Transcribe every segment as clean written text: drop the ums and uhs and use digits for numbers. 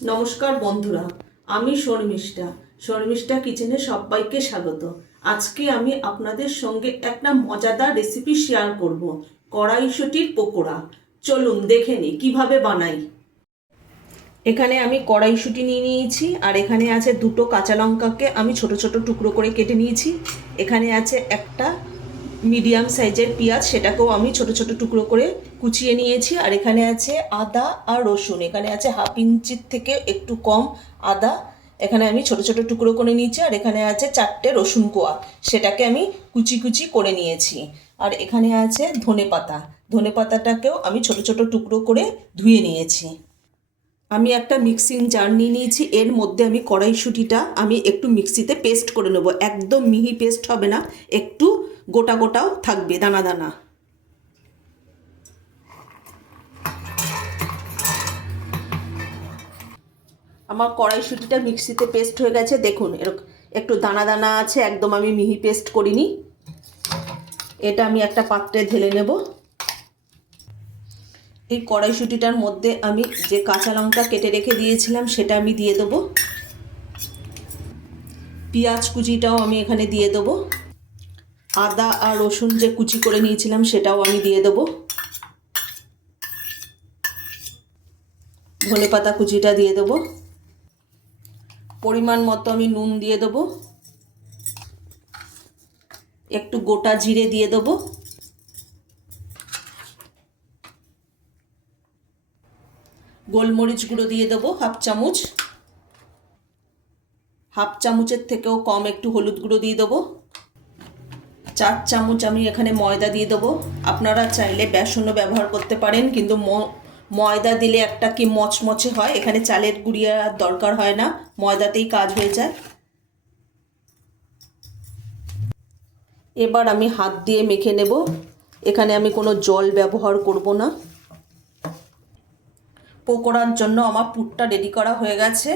নমস্কার বন্ধুরা, আমি শর্মিষ্ঠা। শর্মিষ্ঠা কিচেনে সবাইকে স্বাগত। আজকে আমি আপনাদের সঙ্গে একটা মজাদার রেসিপি শেয়ার করব, কড়াইশুঁটির পকোড়া। চলুন দেখে নিই কিভাবে বানাই। এখানে আমি কড়াইশুঁটি নিয়ে নিয়েছি, আর এখানে আছে দুটো কাঁচা লঙ্কাকে আমি ছোট ছোট টুকরো করে কেটে নিয়েছি। এখানে আছে একটা মিডিয়াম সাইজের পেঁয়াজ, সেটাকেও আমি ছোট ছোট টুকরো করে কুচিয়ে নিয়েছি। আর এখানে আছে আদা আর রসুন, এখানে আছে হাফ ইঞ্চির থেকে একটু কম আদা, এখানে আমি ছোট ছোট টুকরো করে নিয়েছি। আর এখানে আছে 4টে রসুন কোয়া, সেটাকে আমি কুচি কুচি করে নিয়েছি। আর এখানে আছে ধনেপাতা, ধনেপাতাটাকেও আমি ছোট ছোট টুকরো করে ধুয়ে নিয়েছি। আমি একটা মিক্সিং জার নিয়ে নিয়েছি, এর মধ্যে আমি কড়াইশুঁটিটা আমি একটু মিক্সিতে পেস্ট করে নেব। একদম মিহি পেস্ট হবে না, একটু গোটা গোটাও থাকবে, দানা দানা। আমার কড়াইশুঁটিটা মিক্সিতে পেস্ট হয়ে গেছে, দেখুন এরকম একটু দানা দানা আছে, একদম আমি মিহি পেস্ট করিনি। এটা আমি একটা পাত্রে ঢেলে নেব। এই কড়াইশুঁটিটার মধ্যে আমি যে কাঁচা লঙ্কা কেটে রেখে দিয়েছিলাম সেটা আমি দিয়ে দেবো। পেঁয়াজ কুচিটাও আমি এখানে দিয়ে দেবো। আদা আর রসুন যে কুচি করে নিয়েছিলাম সেটাও আমি দিয়ে দেবো। ধনেপাতা কুচিটা দিয়ে দেবো। পরিমাণ মতো আমি নুন দিয়ে দেবো। একটু গোটা জিরে দিয়ে দেবো। গোলমরিচ গুঁড়ো দিয়ে দেবো হাফ চামচ। হাফ চামচের থেকেও কম একটু হলুদ গুঁড়ো দিয়ে দেবো। 4 চামচ আমি এখানে ময়দা দিয়ে দেবো। আপনারা চাইলে বেসনও ব্যবহার করতে পারেন, কিন্তু ময়দা দিলে একটা কি মচমচে হয়, এখানে চালের গুঁড়ি আর দরকার হয় না, ময়দাতেই কাজ হয়ে যায়। এবার আমি হাত দিয়ে মেখে নেব, এখানে আমি কোনো জল ব্যবহার করব না। পকোড়ার জন্য আমার পুরটা রেডি করা হয়ে গেছে।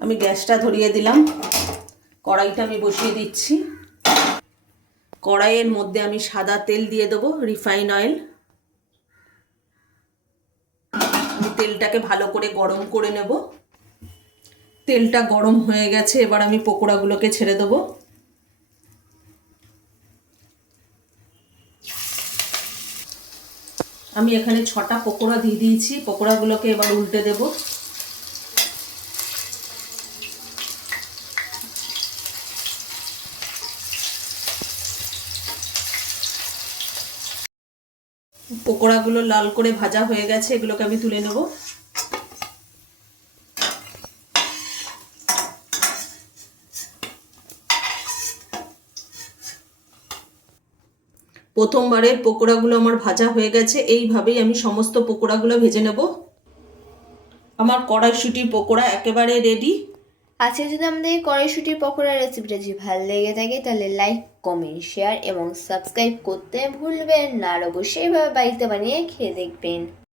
আমি গ্যাসটা ধরিয়ে দিলাম, কড়াইটা আমি বসিয়ে দিচ্ছি। কড়াইয়ের মধ্যে আমি সাদা তেল দিয়ে দেবো, রিফাইন অয়েল। আমি তেলটাকে ভালো করে গরম করে নেব। তেলটা গরম হয়ে গেছে, এবার আমি পকোড়াগুলোকে ছেড়ে দেবো। আমি এখানে 6টা পকোড়া দিয়ে দিয়েছি, পকোড়াগুলোকে এবার উল্টে দেব। পকোড়াগুলো লাল করে ভাজা হয়ে গেছে, এগুলোকে আমি তুলে নেব। প্রথমবারের পকোড়াগুলো আমার ভাজা হয়ে গেছে, এইভাবেই আমি সমস্ত পকোড়াগুলো ভেজে নেব। আমার কড়াইশুঁটির পকোড়া একেবারে রেডি। আজকে যদি আমাদের এই কড়াইশুঁটির পকোড়ার রেসিপিটা যদি ভালো লেগে থাকে তাহলে লাইক, কমেন্ট, শেয়ার এবং সাবস্ক্রাইব করতে ভুলবেন না। আর অবশ্যই এভাবে বাড়িতে বানিয়ে খেয়ে দেখবেন।